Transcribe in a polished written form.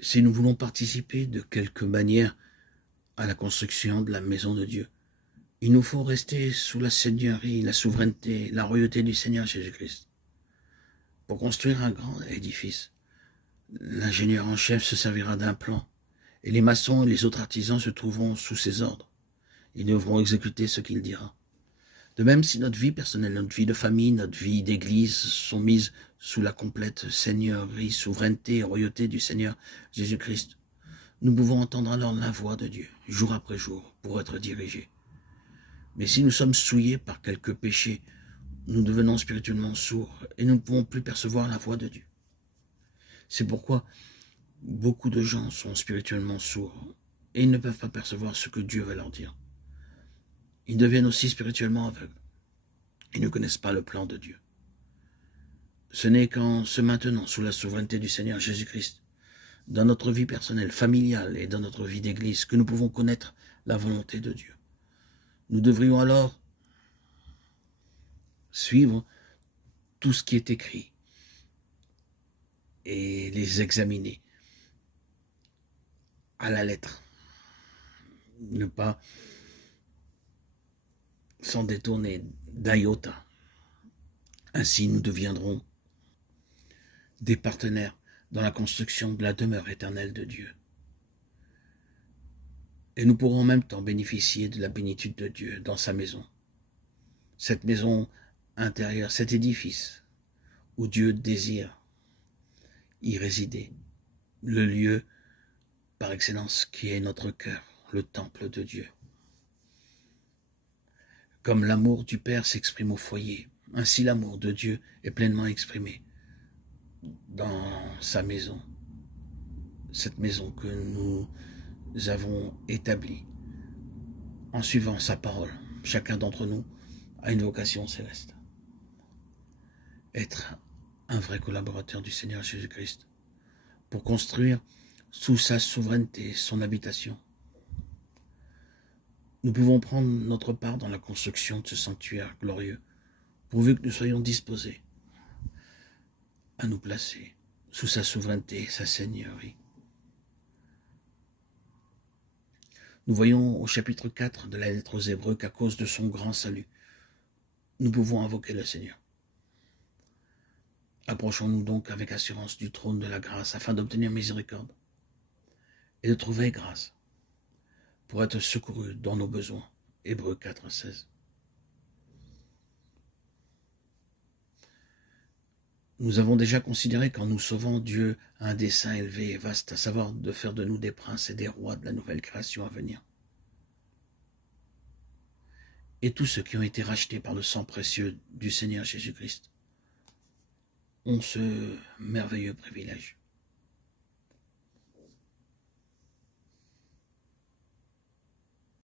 Si nous voulons participer de quelque manière à la construction de la maison de Dieu, il nous faut rester sous la seigneurie, la souveraineté, la royauté du Seigneur Jésus-Christ. Pour construire un grand édifice, l'ingénieur en chef se servira d'un plan, et les maçons et les autres artisans se trouveront sous ses ordres. Ils devront exécuter ce qu'il dira. De même, si notre vie personnelle, notre vie de famille, notre vie d'église sont mises sous la complète seigneurie, souveraineté et royauté du Seigneur Jésus-Christ, nous pouvons entendre alors la voix de Dieu, jour après jour, pour être dirigés. Mais si nous sommes souillés par quelques péchés, nous devenons spirituellement sourds et nous ne pouvons plus percevoir la voix de Dieu. C'est pourquoi beaucoup de gens sont spirituellement sourds et ils ne peuvent pas percevoir ce que Dieu veut leur dire. Ils deviennent aussi spirituellement aveugles. Ils ne connaissent pas le plan de Dieu. Ce n'est qu'en se maintenant sous la souveraineté du Seigneur Jésus-Christ, dans notre vie personnelle, familiale et dans notre vie d'église, que nous pouvons connaître la volonté de Dieu. Nous devrions alors suivre tout ce qui est écrit et les examiner à la lettre. Ne pas s'en détourner d'un iota. Ainsi, nous deviendrons des partenaires dans la construction de la demeure éternelle de Dieu. Et nous pourrons en même temps bénéficier de la bénitude de Dieu dans sa maison. Cette maison intérieure, cet édifice où Dieu désire y résider. Le lieu par excellence qui est notre cœur, le temple de Dieu. Comme l'amour du Père s'exprime au foyer, ainsi l'amour de Dieu est pleinement exprimé dans sa maison. Cette maison que nous avons établie en suivant sa parole. Chacun d'entre nous a une vocation céleste. Être un vrai collaborateur du Seigneur Jésus-Christ pour construire sous sa souveraineté son habitation. Nous pouvons prendre notre part dans la construction de ce sanctuaire glorieux, pourvu que nous soyons disposés à nous placer sous sa souveraineté et sa seigneurie. Nous voyons au chapitre 4 de la lettre aux Hébreux qu'à cause de son grand salut, nous pouvons invoquer le Seigneur. Approchons-nous donc avec assurance du trône de la grâce afin d'obtenir miséricorde et de trouver grâce pour être secourus dans nos besoins. Hébreux 4, 16. Nous avons déjà considéré qu'en nous sauvant, Dieu a un dessein élevé et vaste, à savoir de faire de nous des princes et des rois de la nouvelle création à venir. Et tous ceux qui ont été rachetés par le sang précieux du Seigneur Jésus-Christ ont ce merveilleux privilège